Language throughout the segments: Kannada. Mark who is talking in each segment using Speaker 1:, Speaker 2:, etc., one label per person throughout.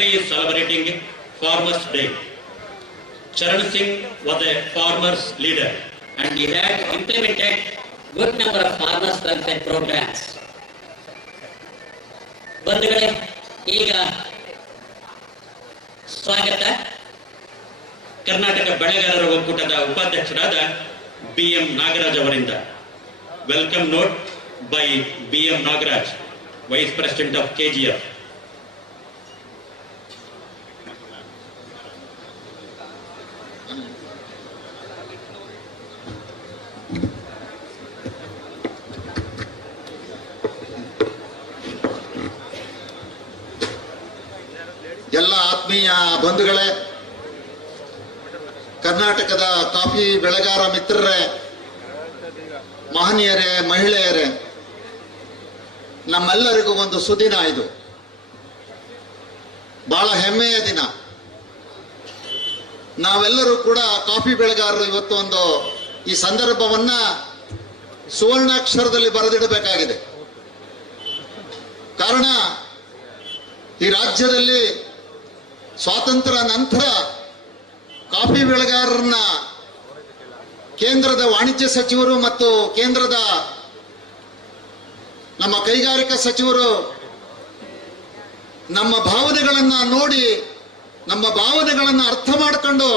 Speaker 1: is celebrating Farmers Day. Charan Singh was a farmers leader
Speaker 2: and he had implemented good number of farmers welfare programs. ಬಂಧುಗಳೇ ಈಗ ಸ್ವಾಗತ
Speaker 1: ಕರ್ನಾಟಕ ಬೆಳೆಗಾರರ ಒಕ್ಕೂಟದ ಉಪಾಧ್ಯಕ್ಷರಾದ ಬಿ ಎಂ ನಾಗರಾಜ್ ಅವರಿಂದ welcome note by B M Nagaraj vice president of KGF
Speaker 3: ಎಲ್ಲ ಆತ್ಮೀಯ ಬಂಧುಗಳೇ, ಕರ್ನಾಟಕದ ಕಾಫಿ ಬೆಳೆಗಾರ ಮಿತ್ರರೇ, ಮಹನೀಯರೇ, ಮಹಿಳೆಯರೇ, ನಮ್ಮೆಲ್ಲರಿಗೂ ಒಂದು ಸುದಿನ ಇದು. ಬಹಳ ಹೆಮ್ಮೆಯ ದಿನ. ನಾವೆಲ್ಲರೂ ಕೂಡ ಕಾಫಿ ಬೆಳೆಗಾರರು ಇವತ್ತು ಒಂದು ಈ ಸಂದರ್ಭವನ್ನ ಸುವರ್ಣಾಕ್ಷರದಲ್ಲಿ ಬರೆದಿಡಬೇಕಾಗಿದೆ. ಕಾರಣ, ಈ ರಾಜ್ಯದಲ್ಲಿ ಸ್ವಾತಂತ್ರ್ಯ ನಂತರ ಕಾಫಿ ಬೆಳೆಗಾರರನ್ನ ಕೇಂದ್ರದ ವಾಣಿಜ್ಯ ಸಚಿವರು ಮತ್ತು ಕೇಂದ್ರದ ನಮ್ಮ ಕೈಗಾರಿಕಾ ಸಚಿವರು ನಮ್ಮ ಭಾವನೆಗಳನ್ನ ನೋಡಿ, ನಮ್ಮ ಭಾವನೆಗಳನ್ನ ಅರ್ಥ ಮಾಡಿಕೊಂಡು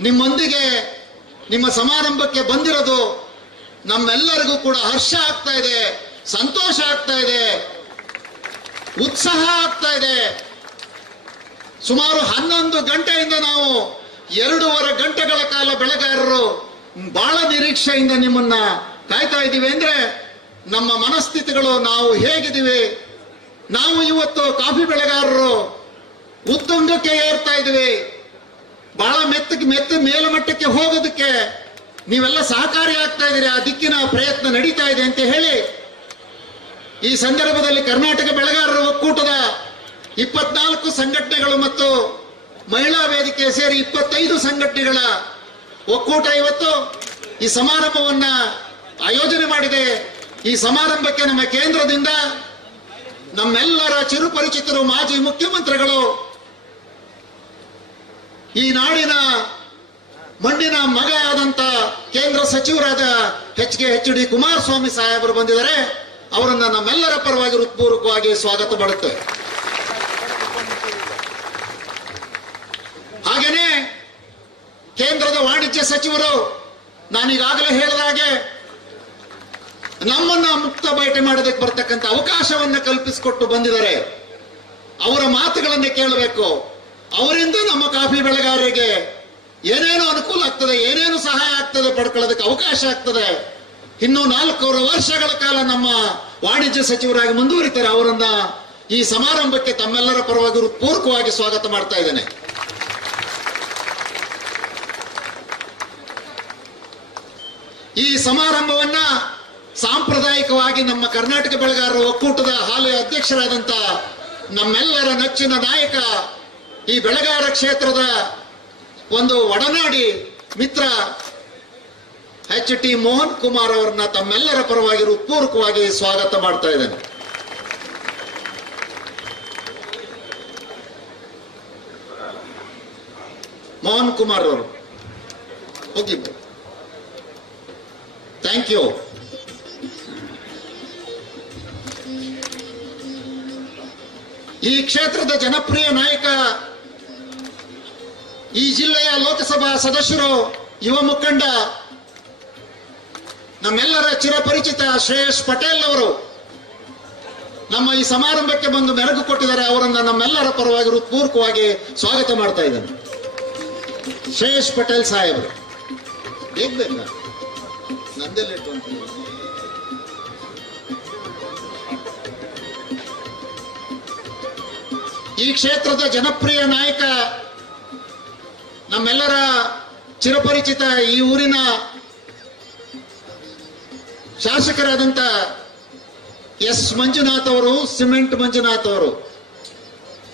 Speaker 3: ನಿಮ್ಮೊಂದಿಗೆ ನಿಮ್ಮ ಸಮಾರಂಭಕ್ಕೆ ಬಂದಿರೋದು ನಮ್ಮೆಲ್ಲರಿಗೂ ಕೂಡ ಹರ್ಷ ಆಗ್ತಾ ಇದೆ, ಸಂತೋಷ ಆಗ್ತಾ ಇದೆ, ಉತ್ಸಾಹ ಆಗ್ತಾ ಇದೆ. ಸುಮಾರು ಹನ್ನೊಂದು ಗಂಟೆಯಿಂದ ನಾವು ಎರಡೂವರೆ ಗಂಟೆಗಳ ಕಾಲ ಬೆಳೆಗಾರರು ಬಹಳ ನಿರೀಕ್ಷೆಯಿಂದ ನಿಮ್ಮನ್ನ ಕಾಯ್ತಾ ಇದ್ದೀವಿ ಅಂದ್ರೆ ನಮ್ಮ ಮನಸ್ಥಿತಿಗಳು ನಾವು ಹೇಗಿದ್ದೀವಿ? ನಾವು ಇವತ್ತು ಕಾಫಿ ಬೆಳೆಗಾರರು ಉತ್ತುಂಗಕ್ಕೆ ಏರ್ತಾ ಇದ್ದೀವಿ. ಬಹಳ ಮೆತ್ತಗೆ ಮೆತ್ತ ಮೇಲುಮಟ್ಟಕ್ಕೆ ಹೋಗೋದಕ್ಕೆ ನೀವೆಲ್ಲ ಸಹಕಾರಿ ಆಗ್ತಾ ಇದ್ದೀರಿ, ಆ ದಿಕ್ಕಿನ ಪ್ರಯತ್ನ ನಡೀತಾ ಇದೆ ಅಂತ ಹೇಳಿ ಈ ಸಂದರ್ಭದಲ್ಲಿ ಕರ್ನಾಟಕ ಬೆಳೆಗಾರರ ಒಕ್ಕೂಟದ ಇಪ್ಪತ್ನಾಲ್ಕು ಸಂಘಟನೆಗಳು ಮತ್ತು ಮಹಿಳಾ ವೇದಿಕೆ ಸೇರಿ ಇಪ್ಪತ್ತೈದು ಸಂಘಟನೆಗಳ ಒಕ್ಕೂಟ ಇವತ್ತು ಈ ಸಮಾರಂಭವನ್ನ ಆಯೋಜನೆ ಮಾಡಿದೆ. ಈ ಸಮಾರಂಭಕ್ಕೆ ನಮ್ಮ ಕೇಂದ್ರದಿಂದ ನಮ್ಮೆಲ್ಲರ ಚಿರುಪರಿಚಿತರು, ಮಾಜಿ ಮುಖ್ಯಮಂತ್ರಿಗಳು, ಈ ನಾಡಿನ ಮಣ್ಣಿನ ಮಗ ಆದಂತ ಕೇಂದ್ರ ಸಚಿವರಾದ H K H D Kumaraswamy ಸಾಹೇಬರು ಬಂದಿದ್ದಾರೆ. ಅವರನ್ನ ನಮ್ಮೆಲ್ಲರ ಪರವಾಗಿ ಹೃತ್ಪೂರ್ವಕವಾಗಿ ಸ್ವಾಗತ ಮಾಡುತ್ತೆ ಹಾಗೇನೆ ಕೇಂದ್ರದ ವಾಣಿಜ್ಯ ಸಚಿವರು ನಾನೀಗಾಗಲೇ ಹೇಳಿದ ಹಾಗೆ ನಮ್ಮನ್ನ ಮುಕ್ತ ಬಯಟೆ ಮಾಡೋದಕ್ಕೆ ಬರ್ತಕ್ಕಂಥ ಅವಕಾಶವನ್ನ ಕಲ್ಪಿಸಿಕೊಟ್ಟು ಬಂದಿದ್ದಾರೆ. ಅವರ ಮಾತುಗಳನ್ನೇ ಕೇಳಬೇಕು. ಅವರಿಂದ ನಮ್ಮ ಕಾಫಿ ಬೆಳೆಗಾರರಿಗೆ ಏನೇನು ಅನುಕೂಲ ಆಗ್ತದೆ, ಏನೇನು ಸಹಾಯ ಆಗ್ತದೆ ಪಡ್ಕೊಳ್ಳೋದಕ್ಕೆ ಅವಕಾಶ ಆಗ್ತದೆ. ಇನ್ನೂ ನಾಲ್ಕೂವರೆ ವರ್ಷಗಳ ಕಾಲ ನಮ್ಮ ವಾಣಿಜ್ಯ ಸಚಿವರಾಗಿ ಮುಂದುವರಿತಾರೆ. ಅವರನ್ನ ಈ ಸಮಾರಂಭಕ್ಕೆ ತಮ್ಮೆಲ್ಲರ ಪರವಾಗಿ ಪೂರ್ವಕವಾಗಿ ಸ್ವಾಗತ ಮಾಡ್ತಾ ಇದ್ದೇನೆ. ಈ ಸಮಾರಂಭವನ್ನ ಸಾಂಪ್ರದಾಯಿಕವಾಗಿ ನಮ್ಮ ಕರ್ನಾಟಕ ಬೆಳೆಗಾರರ ಒಕ್ಕೂಟದ ಹಾಲಿ ಅಧ್ಯಕ್ಷರಾದಂತ ನಮ್ಮೆಲ್ಲರ ನೆಚ್ಚಿನ ನಾಯಕ ಈ ಬೆಳೆಗಾರ ಕ್ಷೇತ್ರದ ಒಂದು ಒಡನಾಡಿ ಮಿತ್ರ ಎಚ್ ಟಿ ಮೋಹನ್ ಕುಮಾರ್ ಅವರನ್ನ ತಮ್ಮೆಲ್ಲರ ಪರವಾಗಿ ಹೃತ್ಪೂರ್ವಕವಾಗಿ ಸ್ವಾಗತ ಮಾಡ್ತಾ ಇದ್ದೇನೆ. ಮೋಹನ್ ಕುಮಾರ್ ಅವರು, ಹೋಗಿ. ಥ್ಯಾಂಕ್ ಯು ಈ ಕ್ಷೇತ್ರದ ಜನಪ್ರಿಯ ನಾಯಕ ಈ ಜಿಲ್ಲೆಯ ಲೋಕಸಭಾ ಸದಸ್ಯರು, ಯುವ ಮುಖಂಡ, ನಮ್ಮೆಲ್ಲರ ಚಿರಪರಿಚಿತ ಶ್ರೇಯಸ್ ಪಟೇಲ್ ಅವರು ನಮ್ಮ ಈ ಸಮಾರಂಭಕ್ಕೆ ಬಂದು ಮೆರಗು ಕೊಟ್ಟಿದ್ದಾರೆ. ಅವರನ್ನ ನಮ್ಮೆಲ್ಲರ ಪರವಾಗಿ ಹೃತ್ಪೂರ್ವಕವಾಗಿ ಸ್ವಾಗತ ಮಾಡ್ತಾ ಇದ್ದೇನೆ. ಶ್ರೇಯಸ್ ಪಟೇಲ್ ಸಾಹೇಬರು ಬೇಕಾ ನಂದೆಲ್ಲ ಈ ಕ್ಷೇತ್ರದ ಜನಪ್ರಿಯ ನಾಯಕ ನಮ್ಮೆಲ್ಲರ ಚಿರಪರಿಚಿತ ಈ ಊರಿನ ಶಾಸಕರಾದಂತ ಎಸ್ ಮಂಜುನಾಥ್ ಅವರು, ಸಿಮೆಂಟ್ ಮಂಜುನಾಥ್ ಅವರು.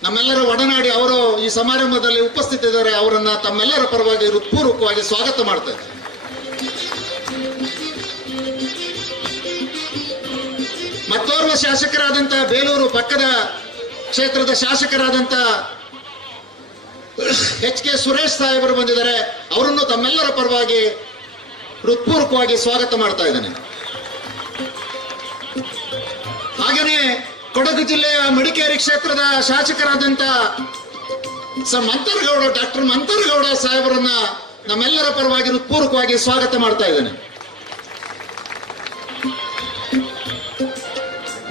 Speaker 3: ನಮ್ಮೆಲ್ಲರ ಒಡನಾಡಿ ಅವರು ಈ ಸಮಾರಂಭದಲ್ಲಿ ಉಪಸ್ಥಿತಿದ್ದಾರೆ. ಅವರನ್ನ ತಮ್ಮೆಲ್ಲರ ಪರವಾಗಿ ಹೃತ್ಪೂರ್ವಕವಾಗಿ ಸ್ವಾಗತ ಮಾಡ್ತಾರೆ ಮತ್ತೋರ್ವ ಶಾಸಕರಾದಂತಹ ಬೇಲೂರು ಪಕ್ಕದ ಕ್ಷೇತ್ರದ ಶಾಸಕರಾದಂತ ಎಚ್ ಕೆ ಸುರೇಶ್ ಸಾಹೇಬರು ಬಂದಿದ್ದಾರೆ. ಅವರನ್ನು ತಮ್ಮೆಲ್ಲರ ಪರವಾಗಿ ಹೃತ್ಪೂರ್ವಕವಾಗಿ ಸ್ವಾಗತ ಮಾಡ್ತಾ ಇದ್ದೇನೆ. ಹಾಗೆಯೇ ಕೊಡಗು ಜಿಲ್ಲೆಯ ಮಡಿಕೇರಿ ಕ್ಷೇತ್ರದ ಶಾಸಕರಾದಂತ ಸ ಮಂತರಗೌಡ, ಡಾಕ್ಟರ್ ಮಂತರಗೌಡ ಸಾಹೇಬರನ್ನ ನಮ್ಮೆಲ್ಲರ ಪರವಾಗಿ ಹೃತ್ಪೂರ್ವಕವಾಗಿ ಸ್ವಾಗತ ಮಾಡ್ತಾ ಇದ್ದೇನೆ.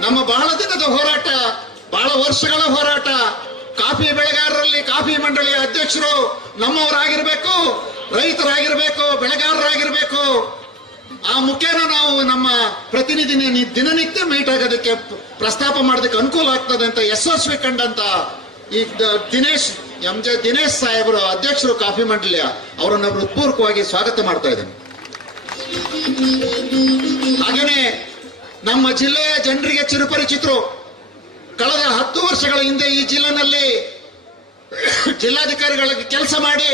Speaker 3: ನಮ್ಮ ಬಹಳ ದಿನದ ಹೋರಾಟ, ಬಹಳ ವರ್ಷಗಳ ಹೋರಾಟ. ಕಾಫಿ ಬೆಳೆಗಾರರಲ್ಲಿ ಕಾಫಿ ಮಂಡಳಿಯ ಅಧ್ಯಕ್ಷರು ನಮ್ಮವರಾಗಿರ್ಬೇಕು, ರೈತರಾಗಿರ್ಬೇಕು, ಬೆಳೆಗಾರರಾಗಿರ್ಬೇಕು. ಆ ಮುಖೇನ ನಾವು ನಮ್ಮ ಪ್ರತಿನಿಧಿ ದಿನನಿತ್ಯ ಮೀಟ್ ಆಗೋದಕ್ಕೆ ಪ್ರಸ್ತಾಪ ಮಾಡೋದಕ್ಕೆ ಅನುಕೂಲ ಆಗ್ತದೆ ಅಂತ ಯಶಸ್ವಿ ಕಂಡಂತ ಈ ದಿನೇಶ್, ಎಂ ಜೆ ದಿನೇಶ್ ಸಾಹೇಬರು ಅಧ್ಯಕ್ಷರು ಕಾಫಿ ಮಂಡಳಿಯ ಅವರನ್ನು ಹೃತ್ಪೂರ್ವಕವಾಗಿ ಸ್ವಾಗತ ಮಾಡ್ತಾ ಇದ್ದೇನೆ. ಹಾಗೇನೆ ನಮ್ಮ ಜಿಲ್ಲೆಯ ಜನರಿಗೆ ಚಿರುಪರಿಚಿತರು. ಕಳೆದ ಹತ್ತು ವರ್ಷಗಳ ಹಿಂದೆ ಈ ಜಿಲ್ಲೆನಲ್ಲಿ ಜಿಲ್ಲಾಧಿಕಾರಿಗಳ ಕೆಲಸ ಮಾಡಿ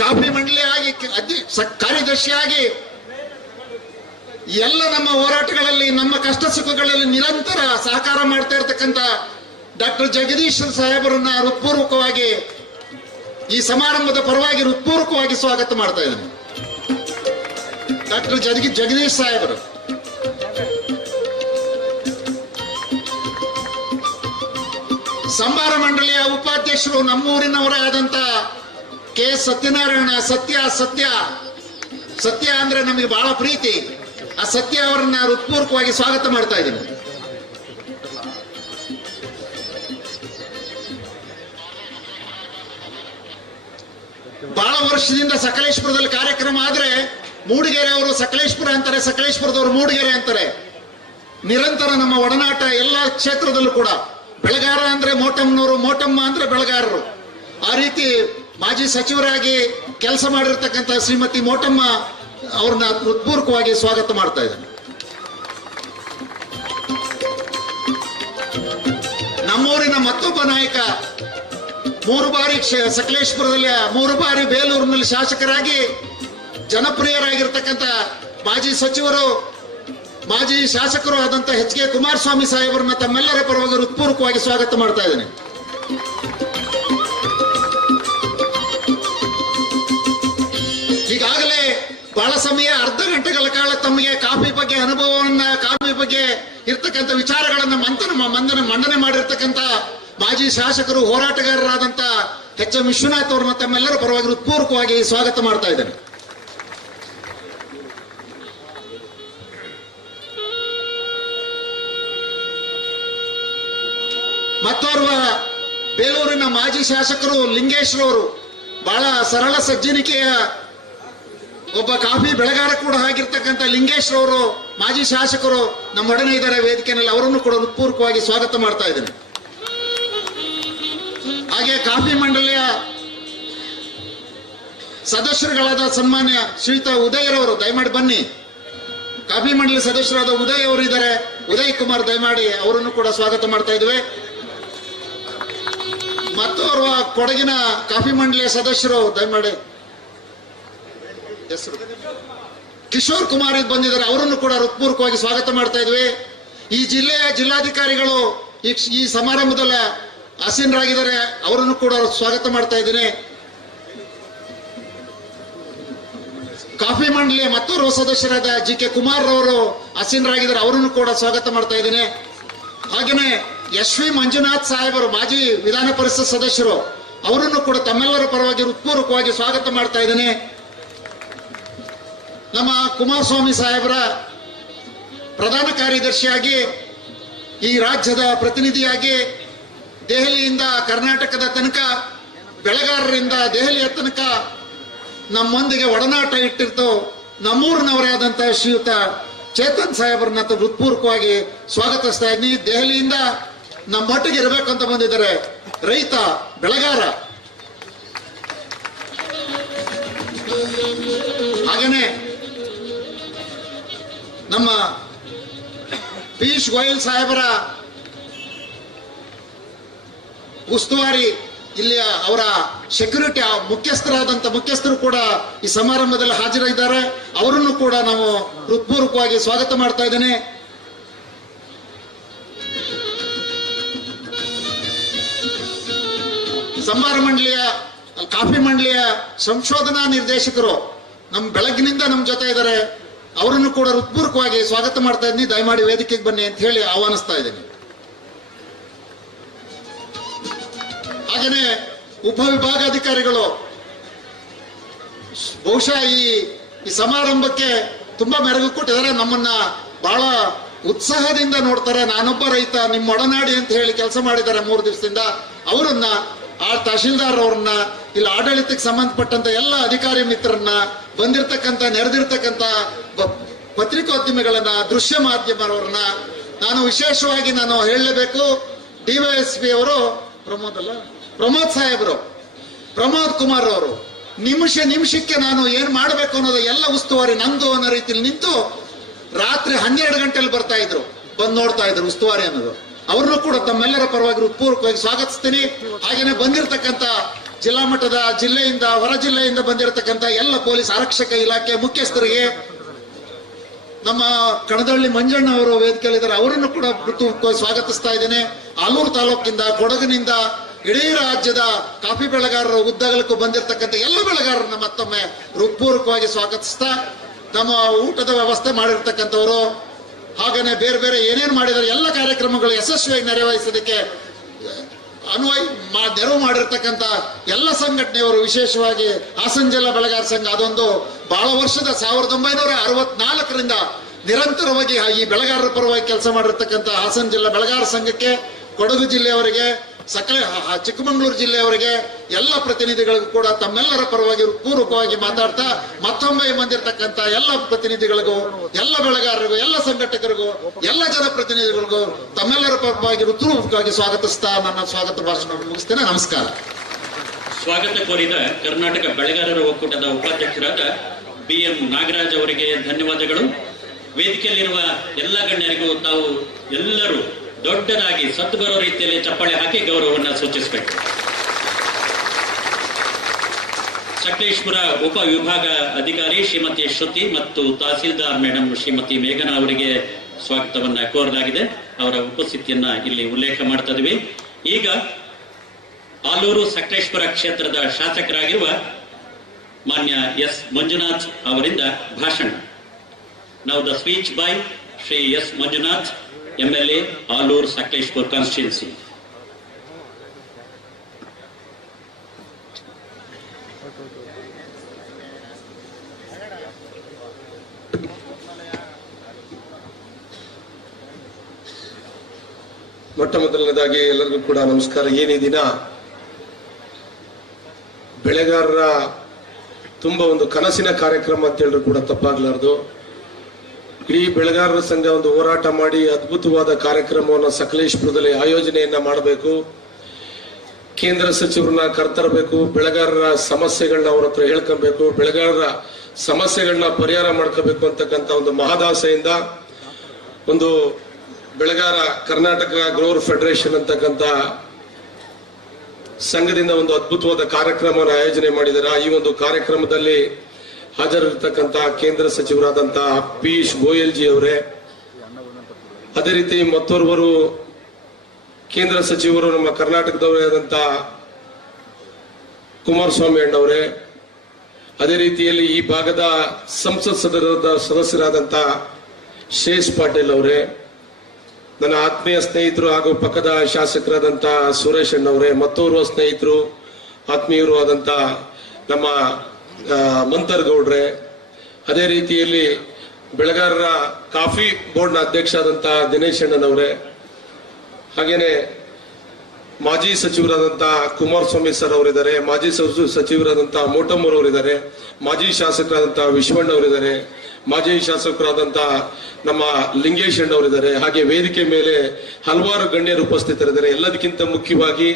Speaker 3: ಕಾಫಿ ಮಂಡಳಿ ಆಗಿ ಕಾರ್ಯದರ್ಶಿಯಾಗಿ ಎಲ್ಲ ನಮ್ಮ ಹೋರಾಟಗಳಲ್ಲಿ, ನಮ್ಮ ಕಷ್ಟ ಸುಖಗಳಲ್ಲಿ ನಿರಂತರ ಸಹಕಾರ ಮಾಡ್ತಾ ಇರ್ತಕ್ಕಂಥ ಡಾಕ್ಟರ್ ಜಗದೀಶ್ ಸಾಹೇಬರನ್ನ ಹೃತ್ಪೂರ್ವಕವಾಗಿ, ಈ ಸಮಾರಂಭದ ಪರವಾಗಿ ಹೃತ್ಪೂರ್ವಕವಾಗಿ ಸ್ವಾಗತ ಮಾಡ್ತಾ ಇದ್ದೀನಿ. ಡಾಕ್ಟರ್ ಜಗದಿ, ಜಗದೀಶ್ ಸಾಹೇಬರು. ಸಂಬಾರ ಮಂಡಳಿಯ ಉಪಾಧ್ಯಕ್ಷರು ನಮ್ಮೂರಿನವರೇ ಆದಂತ ಕೆ ಸತ್ಯನಾರಾಯಣ, ಸತ್ಯ ಸತ್ಯ. ಸತ್ಯ ಅಂದ್ರೆ ನಮಗೆ ಬಹಳ ಪ್ರೀತಿ. ಆ ಸತ್ಯ ಅವರನ್ನ ಹೃತ್ಪೂರ್ವಕವಾಗಿ ಸ್ವಾಗತ ಮಾಡ್ತಾ ಇದ್ದೀನಿ. ಬಹಳ ವರ್ಷದಿಂದ ಸಕಲೇಶ್ಪುರದಲ್ಲಿ ಕಾರ್ಯಕ್ರಮ ಆದ್ರೆ ಮೂಡಿಗೆರೆ ಅವರು ಸಕಲೇಶ್ಪುರ ಅಂತಾರೆ, ಸಕಲೇಶ್ಪುರದವರು ಮೂಡಿಗೆರೆ ಅಂತಾರೆ. ನಿರಂತರ ನಮ್ಮ ಒಡನಾಟ ಎಲ್ಲ ಕ್ಷೇತ್ರದಲ್ಲೂ ಕೂಡ. ಬೆಳಗಾರ ಅಂದ್ರೆ ಮೋಟಮ್ಮನವರು ಮೋಟಮ್ಮ ಅಂದ್ರೆ ಬೆಳಗಾರರು. ಆ ರೀತಿ ಮಾಜಿ ಸಚಿವರಾಗಿ ಕೆಲಸ ಮಾಡಿರ್ತಕ್ಕಂಥ ಶ್ರೀಮತಿ ಮೋಟಮ್ಮ ಅವ್ರನ್ನ ಹೃತ್ಪೂರ್ವಕವಾಗಿ ಸ್ವಾಗತ ಮಾಡ್ತಾ ಇದ್ದಾನೆ. ನಮ್ಮೂರಿನ ಮತ್ತೊಬ್ಬ ನಾಯಕ, ಮೂರು ಬಾರಿ ಸಕಲೇಶ್ಪುರದಲ್ಲಿ, ಮೂರು ಬಾರಿ ಬೇಲೂರಿನಲ್ಲಿ ಶಾಸಕರಾಗಿ ಜನಪ್ರಿಯರಾಗಿರ್ತಕ್ಕಂಥ ಮಾಜಿ ಸಚಿವರು ಮಾಜಿ ಶಾಸಕರು ಆದಂತ ಎಚ್ ಕೆ ಕುಮಾರಸ್ವಾಮಿ ಸಾಹೇಬರನ್ನ ತಮ್ಮೆಲ್ಲರ ಪರವಾಗಿ ಹೃತ್ಪೂರ್ವಕವಾಗಿ ಸ್ವಾಗತ ಮಾಡ್ತಾ ಇದ್ದೇನೆ. ಈಗಾಗಲೇ ಬಹಳ ಸಮಯ, ಅರ್ಧ ಗಂಟೆಗಳ ಕಾಲ ತಮಗೆ ಕಾಫಿ ಬಗ್ಗೆ, ಅನುಭವವನ್ನ ಕಾಫಿ ಬಗ್ಗೆ ಇರ್ತಕ್ಕಂಥ ವಿಚಾರಗಳನ್ನ ಮಂಥನ ಮಂದನ ಮಂಡನೆ ಮಾಡಿರ್ತಕ್ಕಂಥ ಮಾಜಿ ಶಾಸಕರು ಹೋರಾಟಗಾರರಾದಂತ ಎಚ್ ಎಂ ವಿಶ್ವನಾಥ್ ಅವರನ್ನ ತಮ್ಮೆಲ್ಲರ ಪರವಾಗಿ ಹೃತ್ಪೂರ್ವಕವಾಗಿ ಸ್ವಾಗತ ಮಾಡ್ತಾ ಇದ್ದೇನೆ. ಮತ್ತೋರ್ವ ಬೇಲೂರಿನ ಮಾಜಿ ಶಾಸಕರು ಲಿಂಗೇಶ್ವರವರು ಬಹಳ ಸರಳ ಸಜ್ಜನಿಕೆಯ ಒಬ್ಬ ಕಾಫಿ ಬೆಳೆಗಾರ ಕೂಡ ಆಗಿರ್ತಕ್ಕಂಥ ಲಿಂಗೇಶ್ವರವರು ಮಾಜಿ ಶಾಸಕರು ನಮ್ಮೊಡನೆ ಇದ್ದಾರೆ ವೇದಿಕೆಯಲ್ಲಿ. ಅವರನ್ನು ಕೂಡ ಹೃತ್ಪೂರ್ವಕವಾಗಿ ಸ್ವಾಗತ ಮಾಡ್ತಾ ಇದ್ದೇನೆ. ಹಾಗೆ ಕಾಫಿ ಮಂಡಳಿಯ ಸದಸ್ಯರುಗಳಾದ ಸನ್ಮಾನ್ಯ ಶ್ರೀತ ಉದಯರವರು ದಯಮಾಡಿ ಬನ್ನಿ. ಕಾಫಿ ಮಂಡಳಿ ಸದಸ್ಯರಾದ ಉದಯ್ ಅವರು ಇದ್ದಾರೆ. ಉದಯ್ ಕುಮಾರ್, ದಯಮಾಡಿ ಅವರನ್ನು ಕೂಡ ಸ್ವಾಗತ ಮಾಡ್ತಾ ಇದ್ದೇವೆ. ಮತ್ತು ಕೊಡಗಿನ ಕಾಫಿ ಮಂಡಳಿಯ ಸದಸ್ಯರು ದಯಮಾಡಿ. ಹೆಸರು ಕಿಶೋರ್ ಕುಮಾರ್ ಬಂದಿದ್ದಾರೆ. ಅವರನ್ನು ಕೂಡ ಹೃತ್ಪೂರ್ವಕವಾಗಿ ಸ್ವಾಗತ ಮಾಡ್ತಾ ಇದ್ವಿ. ಈ ಜಿಲ್ಲೆಯ ಜಿಲ್ಲಾಧಿಕಾರಿಗಳು ಈ ಸಮಾರಂಭದಲ್ಲಿ ಆಸೀನರಾಗಿದ್ದಾರೆ. ಅವರನ್ನು ಕೂಡ ಸ್ವಾಗತ ಮಾಡ್ತಾ ಇದ್ದೀನಿ. ಕಾಫಿ ಮಂಡಳಿಯ ಮತ್ತೋರ್ವ ಸದಸ್ಯರಾದ ಜಿ ಕೆ ಕುಮಾರ್ ಅವರು ಆಸೀನರಾಗಿದ್ದಾರೆ. ಅವರನ್ನು ಕೂಡ ಸ್ವಾಗತ ಮಾಡ್ತಾ ಇದ್ದೀನಿ. ಹಾಗೆಯೇ ಎಸ್ ವಿ ಮಂಜುನಾಥ್ ಸಾಹೇಬರು, ಮಾಜಿ ವಿಧಾನ ಪರಿಷತ್ ಸದಸ್ಯರು, ಅವರನ್ನು ಕೂಡ ತಮ್ಮೆಲ್ಲರ ಪರವಾಗಿ ಹೃತ್ಪೂರ್ವಕವಾಗಿ ಸ್ವಾಗತ ಮಾಡ್ತಾ ಇದ್ದೇನೆ. ನಮ್ಮ ಕುಮಾರಸ್ವಾಮಿ ಸಾಹೇಬರ ಪ್ರಧಾನ ಕಾರ್ಯದರ್ಶಿಯಾಗಿ ಈ ರಾಜ್ಯದ ಪ್ರತಿನಿಧಿಯಾಗಿ ದೆಹಲಿಯಿಂದ ಕರ್ನಾಟಕದ ತನಕ, ಬೆಳೆಗಾರರಿಂದ ದೆಹಲಿಯ ತನಕ ನಮ್ಮೊಂದಿಗೆ ಒಡನಾಟ ಇಟ್ಟಿರ್ತು. ನಮ್ಮೂರಿನವರೇ ಆದಂತಹ ಶ್ರೀಯುತ ಚೇತನ್ ಸಾಹೇಬರನ್ನ ಹೃತ್ಪೂರ್ವಕವಾಗಿ ಸ್ವಾಗತಿಸ್ತಾ ಇದ್ದೀನಿ. ದೆಹಲಿಯಿಂದ ನಮ್ಮೊಟ್ಟಿಗೆ ಇರಬೇಕಂತ ಬಂದಿದ್ದಾರೆ ರೈತ, ಬೆಳೆಗಾರ. ಹಾಗೇನೆ ನಮ್ಮ ಪಿಯೂಷ್ ಗೋಯಲ್ ಸಾಹೇಬರ ಉಸ್ತುವಾರಿ ಇಲ್ಲಿಯ ಅವರ ಸೆಕ್ಯೂರಿಟಿ ಮುಖ್ಯಸ್ಥರಾದಂಥ ಮುಖ್ಯಸ್ಥರು ಕೂಡ ಈ ಸಮಾರಂಭದಲ್ಲಿ ಹಾಜರಾಗಿದ್ದಾರೆ ಅವರನ್ನು ಕೂಡ ನಾವು ಹೃತ್ಪೂರ್ವಕವಾಗಿ ಸ್ವಾಗತ ಮಾಡ್ತಾ ಇದ್ದೇನೆ. ಸಂಬಾರ ಮಂಡಳಿಯ, ಕಾಫಿ ಮಂಡಳಿಯ ಸಂಶೋಧನಾ ನಿರ್ದೇಶಕರು ನಮ್ಮ ಬೆಳಗ್ಗಿನಿಂದ ನಮ್ಮ ಜೊತೆ ಇದ್ದಾರೆ. ಅವರನ್ನು ಕೂಡ ಹೃತ್ಪೂರ್ವಕವಾಗಿ ಸ್ವಾಗತ ಮಾಡ್ತಾ ಇದ್ದೀನಿ. ದಯಮಾಡಿ ವೇದಿಕೆಗೆ ಬನ್ನಿ ಅಂತ ಹೇಳಿ ಆಹ್ವಾನಿಸ್ತಾ ಇದ್ದೀನಿ. ಹಾಗೇನೆ ಉಪವಿಭಾಗಾಧಿಕಾರಿಗಳು ಬಹುಶಃ ಈ ಈ ಸಮಾರಂಭಕ್ಕೆ ತುಂಬಾ ಮೆರಗು ಕೊಟ್ಟಿದ್ದಾರೆ. ನಮ್ಮನ್ನ ಬಹಳ ಉತ್ಸಾಹದಿಂದ ನೋಡ್ತಾರೆ. ನಾನೊಬ್ಬ ರೈತ, ನಿಮ್ಮ ಒಡನಾಡಿ ಅಂತ ಹೇಳಿ ಕೆಲಸ ಮಾಡಿದ್ದಾರೆ ಮೂರು ದಿವಸದಿಂದ. ಅವರನ್ನ ಆ ತಹಶೀಲ್ದಾರ್ ಅವ್ರನ್ನ ಇಲ್ಲಿ ಆಡಳಿತಕ್ಕೆ ಸಂಬಂಧಪಟ್ಟಂತ ಎಲ್ಲ ಅಧಿಕಾರಿ ಮಿತ್ರರನ್ನ ಬಂದಿರತಕ್ಕಂತ, ನೆರೆದಿರ್ತಕ್ಕಂತ ಪತ್ರಿಕೋದ್ಯಮಿಗಳನ್ನ, ದೃಶ್ಯ ಮಾಧ್ಯಮರವ್ರನ್ನ ನಾನು ವಿಶೇಷವಾಗಿ ನಾನು ಹೇಳಲೇಬೇಕು. ಪಿ ಅವರು, ಪ್ರಮೋದ್ ಅಲ್ಲ? ಪ್ರಮೋದ್ ಸಾಹೇಬ್ರು, ಪ್ರಮೋದ್ ಕುಮಾರ್ ಅವರು ನಿಮಿಷ ನಿಮಿಷಕ್ಕೆ ನಾನು ಏನ್ ಮಾಡಬೇಕು ಅನ್ನೋದು ಎಲ್ಲ ಉಸ್ತುವಾರಿ ನಂದು ಅನ್ನೋ ರೀತಿಯಲ್ಲಿ ನಿಂತು ರಾತ್ರಿ ಹನ್ನೆರಡು ಗಂಟೆಲಿ ಬರ್ತಾ ಇದ್ರು. ಬಂದ್ ನೋಡ್ತಾ ಇದ್ರು ಉಸ್ತುವಾರಿ ಅನ್ನೋದು. ಅವ್ರನ್ನೂ ಕೂಡ ತಮ್ಮೆಲ್ಲರ ಪರವಾಗಿ ಹೃತ್ಪೂರ್ವಕವಾಗಿ ಸ್ವಾಗತಿಸ್ತೀನಿ. ಹಾಗೇನೆ ಬಂದಿರತಕ್ಕಂತ ಜಿಲ್ಲಾ ಮಟ್ಟದ ಜಿಲ್ಲೆಯಿಂದ, ಹೊರ ಜಿಲ್ಲೆಯಿಂದ ಬಂದಿರತಕ್ಕಂತ ಎಲ್ಲ ಪೊಲೀಸ್ ಆರಕ್ಷಕ ಇಲಾಖೆ ಮುಖ್ಯಸ್ಥರಿಗೆ ನಮ್ಮ ಕಣದಳ್ಳಿ ಮಂಜಣ್ಣ ಅವರು ವೇದಿಕೆಯಲ್ಲಿದ್ದಾರೆ ಅವರನ್ನು ಕೂಡ ಹೃತ್ಪೂರ್ವಕವಾಗಿ ಸ್ವಾಗತಿಸ್ತಾ ಇದ್ದೇನೆ. ಆಲೂರು ತಾಲೂಕಿಂದ ಕೊಡಗಿನಿಂದ, ಇಡೀ ರಾಜ್ಯದ ಕಾಫಿ ಬೆಳೆಗಾರರ ಉದ್ದಗಲಕ್ಕೂ ಬಂದಿರತಕ್ಕಂಥ ಎಲ್ಲ ಬೆಳೆಗಾರರನ್ನ ಮತ್ತೊಮ್ಮೆ ಹೃತ್ಪೂರ್ವಕವಾಗಿ ಸ್ವಾಗತಿಸ್ತಾ, ನಮ್ಮ ಊಟದ ವ್ಯವಸ್ಥೆ ಮಾಡಿರ್ತಕ್ಕಂಥವರು ಹಾಗೇನೆ ಬೇರೆ ಬೇರೆ ಏನೇನು ಮಾಡಿದ್ದಾರೆ, ಎಲ್ಲ ಕಾರ್ಯಕ್ರಮಗಳು ಯಶಸ್ವಿಯಾಗಿ ನೆರವೇರಿಸೋದಕ್ಕೆ ಅನ್ವಯ ನೆರವು ಮಾಡಿರ್ತಕ್ಕಂಥ ಎಲ್ಲ ಸಂಘಟನೆಯವರು ವಿಶೇಷವಾಗಿ ಹಾಸನ ಜಿಲ್ಲಾ ಬೆಳೆಗಾರ ಸಂಘ, ಅದೊಂದು ಬಹಳ ವರ್ಷದ ಸಾವಿರದ ಒಂಬೈನೂರ ಅರವತ್ನಾಲ್ಕರಿಂದ ನಿರಂತರವಾಗಿ ಈ ಬೆಳೆಗಾರರ ಪರವಾಗಿ ಕೆಲಸ ಮಾಡಿರ್ತಕ್ಕಂಥ ಹಾಸನ ಜಿಲ್ಲಾ ಬೆಳೆಗಾರ ಸಂಘಕ್ಕೆ, ಕೊಡಗು ಜಿಲ್ಲೆಯವರಿಗೆ ಸಕಲ ಚಿಕ್ಕಮಗಳೂರು ಜಿಲ್ಲೆಯವರಿಗೆ ಎಲ್ಲ ಪ್ರತಿನಿಧಿಗಳಿಗೂ ಕೂಡ ತಮ್ಮೆಲ್ಲರ ಪರವಾಗಿ ಪೂರ್ವಕವಾಗಿ ಮಾತಾಡ್ತಾ ಮತ್ತೊಮ್ಮೆ ಬಂದಿರತಕ್ಕಂತ ಎಲ್ಲ ಪ್ರತಿನಿಧಿಗಳಿಗೂ, ಎಲ್ಲ ಬೆಳೆಗಾರರಿಗೂ, ಎಲ್ಲ ಸಂಘಟಕರಿಗೂ, ಎಲ್ಲ ಜನಪ್ರತಿನಿಧಿಗಳಿಗೂ ತಮ್ಮೆಲ್ಲರ ಪರವಾಗಿ ಋತುರೂಪವಾಗಿ ಸ್ವಾಗತಿಸ್ತಾ ನನ್ನ ಸ್ವಾಗತ ಭಾಷಣವನ್ನು ಮುಗಿಸ್ತೇನೆ. ನಮಸ್ಕಾರ.
Speaker 1: ಸ್ವಾಗತ ಕೋರಿದ ಕರ್ನಾಟಕ ಬೆಳೆಗಾರರ ಒಕ್ಕೂಟದ ಉಪಾಧ್ಯಕ್ಷರಾದ ಬಿ ಎಂ ನಾಗರಾಜ್ ಅವರಿಗೆ ಧನ್ಯವಾದಗಳು. ವೇದಿಕೆಯಲ್ಲಿರುವ ಎಲ್ಲ ಗಣ್ಯರಿಗೂ ತಾವು ಎಲ್ಲರೂ ದೊಡ್ಡದಾಗಿ ಸತ್ತು ಬರೋ ರೀತಿಯಲ್ಲಿ ಚಪ್ಪಾಳೆ ಹಾಕಿ ಗೌರವವನ್ನ ಸೂಚಿಸಬೇಕು. ಸಕಲೇಶ್ಪುರ ಉಪ ವಿಭಾಗ ಅಧಿಕಾರಿ ಶ್ರೀಮತಿ ಶ್ರುತಿ ಮತ್ತು ತಹಸೀಲ್ದಾರ್ ಮೇಡಮ್ ಶ್ರೀಮತಿ ಮೇಘನಾ ಅವರಿಗೆ ಸ್ವಾಗತವನ್ನ ಕೋರಲಾಗಿದೆ. ಅವರ ಉಪಸ್ಥಿತಿಯನ್ನ ಇಲ್ಲಿ ಉಲ್ಲೇಖ ಮಾಡ್ತಾ ಇದ್ವಿ. ಈಗ ಆಲೂರು ಸಕಲೇಶ್ವರ ಕ್ಷೇತ್ರದ ಶಾಸಕರಾಗಿರುವ ಮಾನ್ಯ ಎಸ್ ಮಂಜುನಾಥ್ ಅವರಿಂದ ಭಾಷಣ. ನಾವು the speech by Shri S Manjunath L Alur Sakleshpur constituency
Speaker 4: ಮೊಟ್ಟ ಮೊದಲನೇದಾಗಿ ಎಲ್ಲರಿಗೂ ಕೂಡ ನಮಸ್ಕಾರ. ಏನೇ ದಿನ? ಬೆಳೆಗಾರರ ತುಂಬಾ ಒಂದು ಕನಸಿನ ಕಾರ್ಯಕ್ರಮ ಅಂತ ಹೇಳಿದ್ರು ಕೂಡ ತಪ್ಪಾಗ್ಲಾರ್ದು. ಇಡೀ ಬೆಳೆಗಾರರ ಸಂಘ ಒಂದು ಹೋರಾಟ ಮಾಡಿ ಅದ್ಭುತವಾದ ಕಾರ್ಯಕ್ರಮವನ್ನು ಸಕಲೇಶ್ಪುರದಲ್ಲಿ ಆಯೋಜನೆಯನ್ನ ಮಾಡಬೇಕು. ಕೇಂದ್ರ ಸಚಿವರನ್ನ ಕರ್ತರಬೇಕು, ಬೆಳೆಗಾರರ ಸಮಸ್ಯೆಗಳನ್ನ ಅವ್ರ ಹತ್ರ ಹೇಳ್ಕೊಬೇಕು, ಬೆಳೆಗಾರರ ಸಮಸ್ಯೆಗಳನ್ನ ಪರಿಹಾರ ಮಾಡ್ಕೋಬೇಕು ಅಂತಕ್ಕಂಥ ಒಂದು ಮಹದಾಸೆಯಿಂದ ಒಂದು ಬೆಳೆಗಾರ ಕರ್ನಾಟಕ ಗ್ರೋವರ್ ಫೆಡರೇಷನ್ ಅಂತಕ್ಕಂಥ ಸಂಘದಿಂದ ಒಂದು ಅದ್ಭುತವಾದ ಕಾರ್ಯಕ್ರಮವನ್ನು ಆಯೋಜನೆ ಮಾಡಿದ್ದಾರೆ ಈ ಒಂದು ಕಾರ್ಯಕ್ರಮದಲ್ಲಿ ಹಾಜರಿರ್ತಕ್ಕಂಥ ಕೇಂದ್ರ ಸಚಿವರಾದಂತಹ ಪಿಯೂಷ್ ಗೋಯಲ್ ಜಿ ಅವರೇ, ಅದೇ ರೀತಿ ಮತ್ತೋರ್ವರು ಕೇಂದ್ರ ಸಚಿವರು ನಮ್ಮ ಕರ್ನಾಟಕದವರೇ ಆದಂತಹ ಕುಮಾರಸ್ವಾಮಿ ಅಣ್ಣವರೇ, ಅದೇ ರೀತಿಯಲ್ಲಿ ಈ ಭಾಗದ ಸಂಸತ್ ಸದಸ್ಯರಾದ ಸದಸ್ಯರಾದಂತಹ ಶೇಷ್ ಪಾಟೀಲ್ ಅವರೇ, ನನ್ನ ಆತ್ಮೀಯ ಸ್ನೇಹಿತರು ಹಾಗೂ ಪಕ್ಕದ ಶಾಸಕರಾದಂತಹ ಸುರೇಶ್ ಅಣ್ಣವರೇ, ಮತ್ತೋರ್ವ ಸ್ನೇಹಿತರು, ಆತ್ಮೀಯರು ಆದಂತಹ ನಮ್ಮ ಮಂತರ್ ಗೌಡ್ರೆ ಅದೇ ರೀತಿಯಲ್ಲಿ ಬೆಳೆಗಾರರ ಕಾಫಿ ಬೋರ್ಡ್ನ ಅಧ್ಯಕ್ಷ ಆದಂತಹ ದಿನೇಶ್ ಅಣ್ಣನವರೇ, ಹಾಗೇನೆ ಮಾಜಿ ಸಚಿವರಾದಂತಹ ಕುಮಾರಸ್ವಾಮಿ ಸರ್ ಅವರಿದ್ದಾರೆ, ಮಾಜಿ ಸಚಿವರಾದಂತಹ ಮೋಟಮ್ಮರ್ ಅವರಿದ್ದಾರೆ, ಮಾಜಿ ಶಾಸಕರಾದಂತಹ ವಿಶ್ವಣ್ಣ ಅವರಿದ್ದಾರೆ, ಮಾಜಿ ಶಾಸಕರಾದಂತಹ ನಮ್ಮ ಲಿಂಗೇಶ್ ಅವರಿದ್ದಾರೆ, ಹಾಗೆ ವೇದಿಕೆ ಮೇಲೆ ಹಲವಾರು ಗಣ್ಯರು ಉಪಸ್ಥಿತರಿದ್ದಾರೆ. ಎಲ್ಲದಕ್ಕಿಂತ ಮುಖ್ಯವಾಗಿ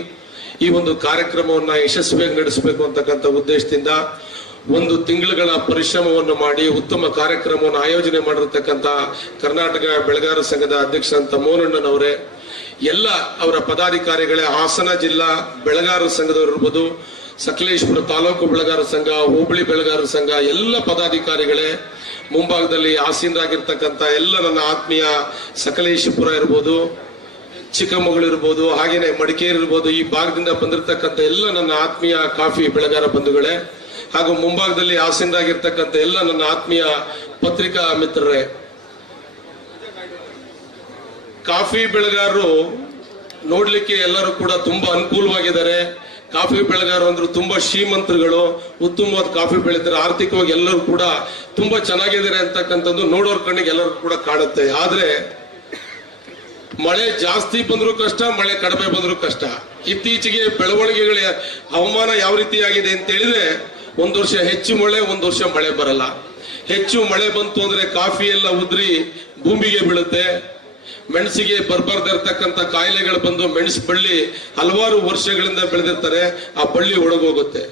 Speaker 4: ಈ ಒಂದು ಕಾರ್ಯಕ್ರಮವನ್ನ ಯಶಸ್ವಿಯಾಗಿ ನಡೆಸಬೇಕು ಅಂತಕ್ಕಂಥ ಉದ್ದೇಶದಿಂದ ಒಂದು ತಿಂಗಳುಗಳ ಪರಿಶ್ರಮವನ್ನು ಮಾಡಿ ಉತ್ತಮ ಕಾರ್ಯಕ್ರಮವನ್ನು ಆಯೋಜನೆ ಮಾಡಿರ್ತಕ್ಕಂಥ ಕರ್ನಾಟಕ ಬೆಳೆಗಾರ ಸಂಘದ ಅಧ್ಯಕ್ಷ ಅಂತ ಮೋಹನಣ್ಣನವರೇ, ಎಲ್ಲ ಅವರ ಪದಾಧಿಕಾರಿಗಳೇ, ಹಾಸನ ಜಿಲ್ಲಾ ಬೆಳಗಾರ ಸಂಘದವರು ಇರ್ಬೋದು, ಸಕಲೇಶ್ಪುರ ತಾಲೂಕು ಬೆಳಗಾರ ಸಂಘ, ಹೋಬಳಿ ಬೆಳಗಾರ ಸಂಘ, ಎಲ್ಲ ಪದಾಧಿಕಾರಿಗಳೇ, ಮುಂಭಾಗದಲ್ಲಿ ಆಸೀನರಾಗಿರ್ತಕ್ಕಂಥ ಎಲ್ಲ ನನ್ನ ಆತ್ಮೀಯ ಸಕಲೇಶಪುರ ಇರ್ಬೋದು, ಚಿಕ್ಕಮಗಳೂರು ಇರ್ಬೋದು, ಹಾಗೇನೆ ಮಡಿಕೇರಿ ಇರ್ಬೋದು, ಈ ಭಾಗದಿಂದ ಬಂದಿರತಕ್ಕಂಥ ಎಲ್ಲ ನನ್ನ ಆತ್ಮೀಯ ಕಾಫಿ ಬೆಳೆಗಾರ ಬಂಧುಗಳೇ ಹಾಗೂ ಮುಂಭಾಗದಲ್ಲಿ ಆಸೀನರಾಗಿರ್ತಕ್ಕಂಥ ಎಲ್ಲ ನನ್ನ ಆತ್ಮೀಯ ಪತ್ರಿಕಾ ಮಿತ್ರರೇ, ಕಾಫಿ ಬೆಳೆಗಾರರು ನೋಡ್ಲಿಕ್ಕೆ ಎಲ್ಲರೂ ಕೂಡ ತುಂಬಾ ಅನುಕೂಲವಾಗಿದ್ದಾರೆ. ಕಾಫಿ ಬೆಳೆಗಾರರು ಅಂದ್ರೆ ತುಂಬಾ ಶ್ರೀಮಂತರುಗಳು, ಉತ್ತಮವಾದ ಕಾಫಿ ಬೆಳೀತಾರೆ. ಆರ್ಥಿಕವಾಗಿ ಎಲ್ಲರೂ ಕೂಡ ತುಂಬಾ ಚೆನ್ನಾಗಿದ್ದಾರೆ ಅಂತಕ್ಕಂಥದ್ದು ನೋಡೋರ್ ಕಣ್ಣಿಗೆ ಎಲ್ಲರೂ ಕೂಡ ಕಾಣುತ್ತೆ. ಆದ್ರೆ ಮಳೆ ಜಾಸ್ತಿ ಬಂದರೂ ಕಷ್ಟ, ಮಳೆ ಕಡಿಮೆ ಬಂದರೂ ಕಷ್ಟ. ಇತ್ತೀಚೆಗೆ ಬೆಳವಣಿಗೆಗಳ ಹವಾಮಾನ ಯಾವ ರೀತಿ ಆಗಿದೆ ಅಂತ ಹೇಳಿದ್ರೆ ಒಂದ್ ವರ್ಷ ಹೆಚ್ಚು ಮಳೆ, ಒಂದು ವರ್ಷ ಮಳೆ ಬರಲ್ಲ. ಹೆಚ್ಚು ಮಳೆ ಬಂತು ಅಂದ್ರೆ ಕಾಫಿ ಎಲ್ಲ ಉದ್ರಿ ಭೂಮಿಗೆ ಬೀಳುತ್ತೆ. ಮೆಣಸಿಗೆ ಬರ್ಬಾರ್ದಿರ್ತಕ್ಕಂಥ ಕಾಯಿಲೆಗಳು ಬಂದು ಮೆಣಸು ಬಳ್ಳಿ ಹಲವಾರು ವರ್ಷಗಳಿಂದ ಬೆಳೆದಿರ್ತಾರೆ, ಆ ಬಳ್ಳಿ ಒಳಗೋಗುತ್ತೆ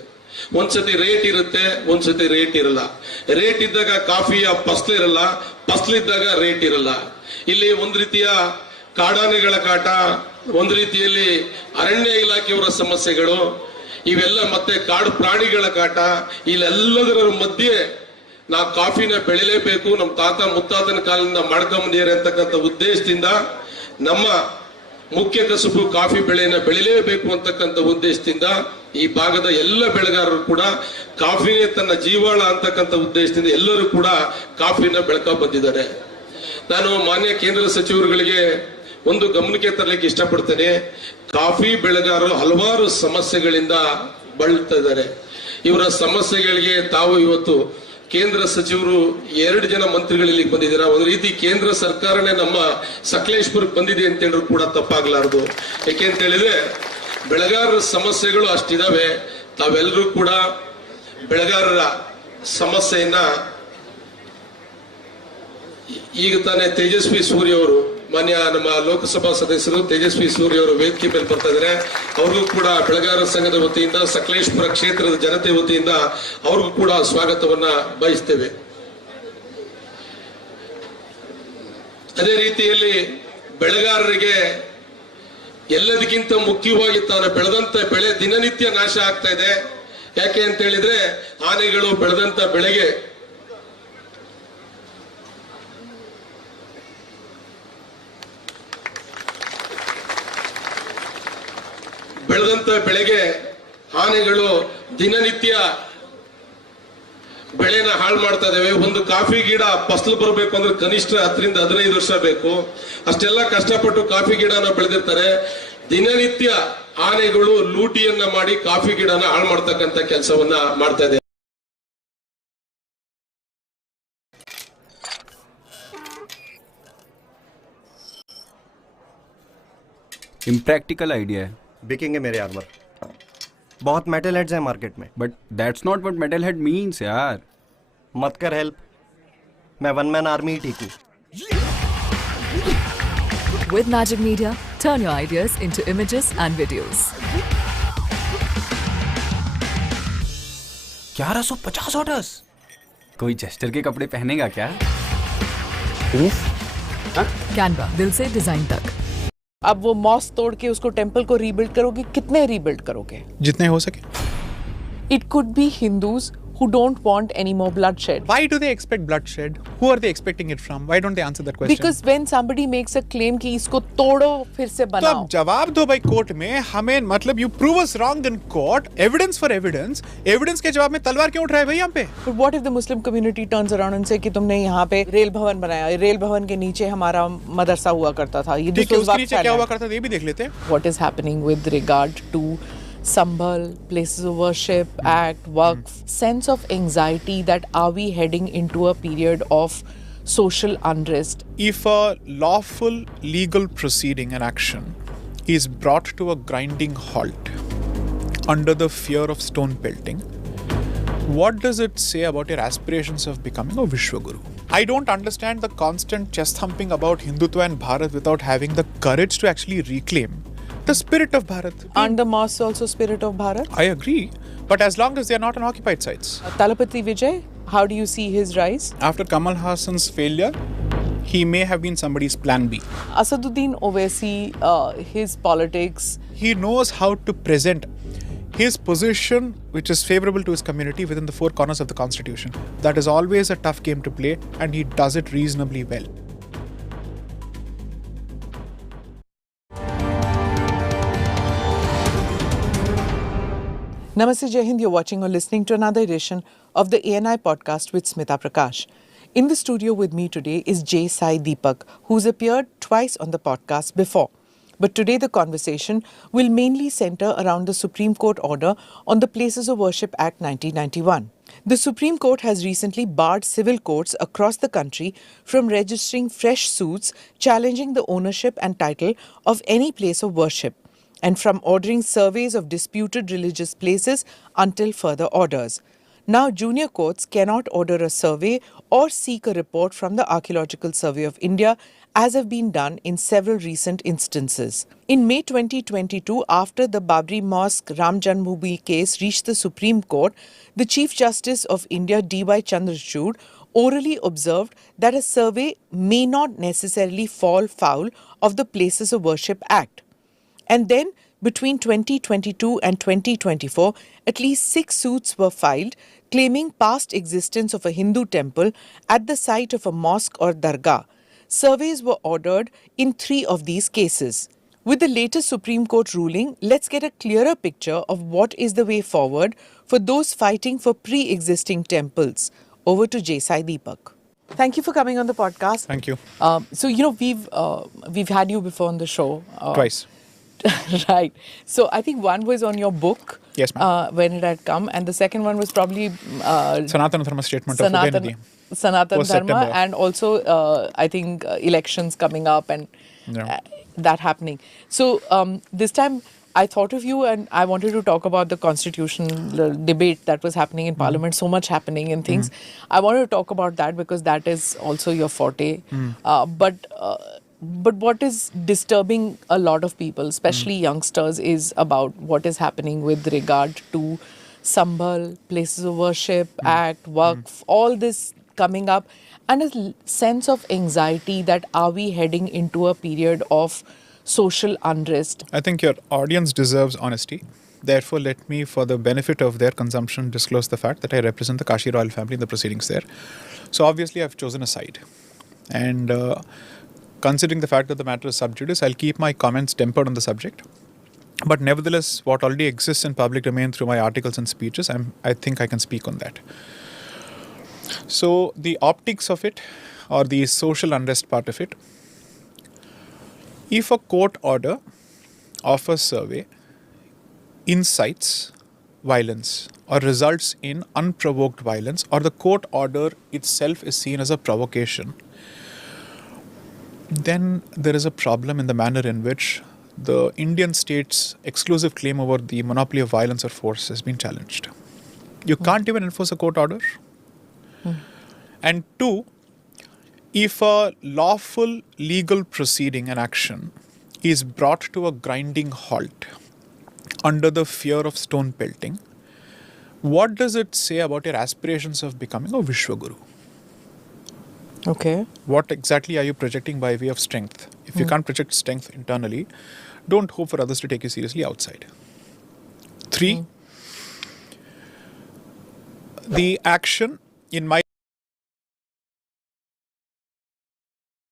Speaker 4: ಒಂದ್ಸತಿ ರೇಟ್ ಇರುತ್ತೆ, ಒಂದ್ಸತಿ ರೇಟ್ ಇರಲ್ಲ. ರೇಟ್ ಇದ್ದಾಗ ಕಾಫಿಯ ಫಸ್ಲು ಇರಲ್ಲ ಫಸ್ಲಿದ್ದಾಗ ರೇಟ್ ಇರಲ್ಲ. ಇಲ್ಲಿ ಒಂದ್ ರೀತಿಯ ಕಾಡಾನೆಗಳ ಕಾಟ, ಒಂದು ರೀತಿಯಲ್ಲಿ ಅರಣ್ಯ ಇಲಾಖೆಯವರ ಸಮಸ್ಯೆಗಳು ಇವೆಲ್ಲ ಮತ್ತೆ ಕಾಡು ಪ್ರಾಣಿಗಳ ಕಾಟ. ಇಲ್ಲೆಲ್ಲದರ ಮಧ್ಯೆ ನಾವು ಕಾಫಿನ ಬೆಳಿಲೇಬೇಕು. ನಮ್ಮ ತಾತ ಮುತ್ತಾತನ ಕಾಲದಿಂದ ಮಾಡ್ಕೊಂಬಂದಿದ್ದಾರೆ ಅಂತಕ್ಕಂಥ ಉದ್ದೇಶದಿಂದ ನಮ್ಮ ಮುಖ್ಯ ಕಸುಬು ಕಾಫಿ ಬೆಳೆಯನ್ನ ಬೆಳಿಲೇಬೇಕು ಅಂತಕ್ಕಂಥ ಉದ್ದೇಶದಿಂದ ಈ ಭಾಗದ ಎಲ್ಲ ಬೆಳೆಗಾರರು ಕೂಡ ಕಾಫಿನೇ ತನ್ನ ಜೀವಾಳ ಅಂತಕ್ಕಂಥ ಉದ್ದೇಶದಿಂದ ಎಲ್ಲರೂ ಕೂಡ ಕಾಫಿನ ಬೆಳಕ ಬಂದಿದ್ದಾರೆ. ನಾನು ಮಾನ್ಯ ಕೇಂದ್ರ ಸಚಿವರುಗಳಿಗೆ ಒಂದು ಗಮನಕ್ಕೆ ತರಲಿಕ್ಕೆ ಇಷ್ಟಪಡ್ತೇನೆ, ಕಾಫಿ ಬೆಳೆಗಾರರು ಹಲವಾರು ಸಮಸ್ಯೆಗಳಿಂದ ಬಳಲ್ತಾ ಇದ್ದಾರೆ ಇವರ ಸಮಸ್ಯೆಗಳಿಗೆ ತಾವು ಇವತ್ತು ಕೇಂದ್ರ ಸಚಿವರು ಎರಡು ಜನ ಮಂತ್ರಿಗಳಲ್ಲಿ ಬಂದಿದ್ದೀರಾ? ಒಂದು ರೀತಿ ಕೇಂದ್ರ ಸರ್ಕಾರನೇ ನಮ್ಮ ಸಕಲೇಶ್ಪುರಕ್ಕೆ ಬಂದಿದೆ ಅಂತ ಹೇಳಿದ್ರು ಕೂಡ ತಪ್ಪಾಗ್ಲಾರ್ದು. ಯಾಕೆ ಅಂತ ಹೇಳಿದ್ರೆ, ಬೆಳೆಗಾರರ ಸಮಸ್ಯೆಗಳು ಅಷ್ಟಿದಾವೆ. ತಾವೆಲ್ಲರೂ ಕೂಡ ಬೆಳೆಗಾರರ ಸಮಸ್ಯೆಯನ್ನ ಈಗ ತಾನೇ ತೇಜಸ್ವಿ ಸೂರ್ಯ ಅವರು ಮಾನ್ಯ ನಮ್ಮ ಲೋಕಸಭಾ ಸದಸ್ಯರು ತೇಜಸ್ವಿ ಸೂರ್ಯ ಅವರು ವೇದಿಕೆ ಮೇಲೆ ಬರ್ತಾ ಇದ್ದಾರೆ. ಅವ್ರಿಗೂ ಕೂಡ ಬೆಳಗಾರ ಸಂಘದ ವತಿಯಿಂದ, ಸಕಲೇಶ್ಪುರ ಕ್ಷೇತ್ರದ ಜನತೆ ವತಿಯಿಂದ ಅವ್ರಿಗೂ ಕೂಡ ಸ್ವಾಗತವನ್ನ ಬಯಸ್ತೇವೆ. ಅದೇ ರೀತಿಯಲ್ಲಿ ಬೆಳೆಗಾರರಿಗೆ ಎಲ್ಲದಕ್ಕಿಂತ ಮುಖ್ಯವಾಗಿ ತಾನು ಬೆಳೆದಂತ ಬೆಳೆ ದಿನನಿತ್ಯ ನಾಶ ಆಗ್ತಾ ಇದೆ. ಯಾಕೆ ಅಂತ ಹೇಳಿದ್ರೆ, ಆನೆಗಳು ಬೆಳೆದಂತ ಬೆಳೆಗೆ ಬೆಳೆದಂತ ಬೆಳೆಗೆ ಆನೆಗಳು ದಿನನಿತ್ಯ ಬೆಳೆನ ಹಾಳು ಮಾಡ್ತಾ ಇದಾವೆ. ಒಂದು ಕಾಫಿ ಗಿಡ ಫಸಲು ಬರಬೇಕು ಅಂದ್ರೆ ಕನಿಷ್ಠ ಹತ್ತರಿಂದ ಹದಿನೈದು ವರ್ಷ ಬೇಕು. ಅಷ್ಟೆಲ್ಲ ಕಷ್ಟಪಟ್ಟು ಕಾಫಿ ಗಿಡನ ಬೆಳೆದಿರ್ತಾರೆ. ದಿನನಿತ್ಯ ಆನೆಗಳು ಲೂಟಿಯನ್ನ ಮಾಡಿ ಕಾಫಿ ಗಿಡನ ಹಾಳು ಮಾಡ್ತಕ್ಕಂಥ ಕೆಲಸವನ್ನ ಮಾಡ್ತಾ ಇದೆ
Speaker 5: ಇಂಪ್ರಾಕ್ಟಿಕಲ್ ಐಡಿಯಾ
Speaker 6: बिकेंगे मेरे आर्मर बहुत मेटल हेड्स हैं मार्केट में।
Speaker 5: But that's not what metal head means यार।
Speaker 6: मत कर हेल्प मैं वन मैन आर्मी ही ठीक हूँ।
Speaker 7: With Magic Media, turn your ideas into images and videos.
Speaker 5: ग्यारह सौ पचास ऑर्डर्स कोई जेस्टर के कपड़े पहनेगा क्या?
Speaker 7: कैनवा दिल से डिज़ाइन तक।
Speaker 8: अब वो मॉस तोड़ के उसको टेंपल को रीबिल्ड करोगे? कितने रीबिल्ड करोगे?
Speaker 9: जितने हो सके।
Speaker 8: It could be Hindus who don't want any more bloodshed
Speaker 9: Why do they expect bloodshed? Who are they expecting it from? Why don't they answer that question?
Speaker 8: because when somebody makes a claim कि इसको तोड़ो फिर से
Speaker 9: तो
Speaker 8: बनाओ
Speaker 9: अब जवाब दो भाई कोर्ट में हमें मतलब you prove us wrong in court evidence for evidence evidence के जवाब में तलवार क्यों उठ रहा है भाई यहाँ पे
Speaker 8: But what if the Muslim community turns around and say कि तुमने यहाँ पे रेल भवन बनाया रेल भवन के नीचे हमारा मदरसा हुआ करता था ये
Speaker 9: है नीचे
Speaker 8: वाक्य
Speaker 9: क्या
Speaker 8: है।
Speaker 9: हुआ करता था ये भी देख लेते हैं
Speaker 8: what is happening with regard to Sambhal, places of worship, hmm. act, hmm. work, sense of anxiety that are we heading into a period of social unrest?
Speaker 9: If a lawful legal proceeding and action is brought to a grinding halt under the fear of stone pelting, what does it say about your aspirations of becoming a Vishwaguru? I don't understand the constant chest thumping about Hindutva and Bharat without having the courage to actually reclaim the spirit of Bharat.
Speaker 8: Aren't the mosques also spirit of Bharat?
Speaker 9: I agree, but as long as they are not on occupied sites.
Speaker 8: Talapati Vijay, how do you see his rise?
Speaker 9: After Kamal Hassan's failure, he may have been somebody's plan B.
Speaker 8: Asaduddin Owaisi, uh, his politics,
Speaker 9: He knows how to present his position, which is favorable to his community, within the four corners of the constitution. That is always a tough game to play, and he does it reasonably well.
Speaker 8: Namaste Jai Hind, you're watching or listening to another edition of the ANI podcast with Smita Prakash. In the studio with me today is Jay Sai Deepak, who's appeared twice on the podcast before. But today the conversation will mainly center around the Supreme Court order on the Places of Worship Act 1991. The Supreme Court has recently barred civil courts across the country from registering fresh suits challenging the ownership and title of any place of worship and from ordering surveys of disputed religious places until further orders. Now, junior courts cannot order a survey or seek a report from the Archaeological Survey of India, as have been done in several recent instances. In May 2022, after the Babri Mosque Ram Janmabhoomi case reached the Supreme Court, the Chief Justice of India, D.Y. Chandrachud, orally observed that a survey may not necessarily fall foul of the Places of Worship Act. And then between 2022 and 2024, at least six suits were filed claiming past existence of a Hindu temple at the site of a mosque or dargah. Surveys were ordered in three of these cases. With the latest Supreme Court ruling, let's get a clearer picture of what is the way forward for those fighting for pre existing temples. Over to Jay Sai Deepak. Thank you for coming on the podcast.
Speaker 9: Thank you.
Speaker 8: Um, so you know we've uh, we've had you before on the show uh,
Speaker 9: Twice.
Speaker 8: right. So I think one was on your book.
Speaker 9: Yes, ma'am.
Speaker 8: Uh, when it had come, and the second one was probably uh,
Speaker 9: Sanatana Dharma statement of
Speaker 8: Sanatan,
Speaker 9: Udayanidhi.
Speaker 8: Sanatan Dharma, and also uh, I think uh, elections coming up and
Speaker 9: Yeah.
Speaker 8: uh, that happening. So um, this time. I thought of you and I wanted to talk about the constitutional debate that was happening in parliament, so much happening and things. I wanted to talk about that because that is also your forte. Uh, but uh, but what is disturbing a lot of people, especially hmm. youngsters, is about what is happening with regard to sambal, Places of Worship hmm. Act, Waqf, hmm. all this coming up, and a sense of anxiety that are we heading into a period of social unrest?
Speaker 9: I think your audience deserves honesty. Therefore, let me, for the benefit of their consumption, disclose the fact that I represent the Kashi royal family in the proceedings there. So, obviously, I've chosen a side. And uh, considering the fact that the matter is sub judice, I'll keep my comments tempered on the subject. But nevertheless, what already exists in public domain through my articles and speeches, I'm, I think I can speak on that. So, the optics of it, or the social unrest part of it, if a court order of a survey incites violence or results in unprovoked violence, or the court order itself is seen as a provocation, then there is a problem in the manner in which the Indian state's exclusive claim over the monopoly of violence or force has been challenged. You hmm. can't even enforce a court order. Hmm. And two, if a lawful legal proceeding and action is brought to a grinding halt under the fear of stone pelting, what does it say about your aspirations of becoming a Vishwaguru?
Speaker 8: Okay.
Speaker 9: What exactly are you projecting by way of strength? If you hmm. can't project strength internally, don't hope for others to take you seriously outside. Three, hmm. the action, in my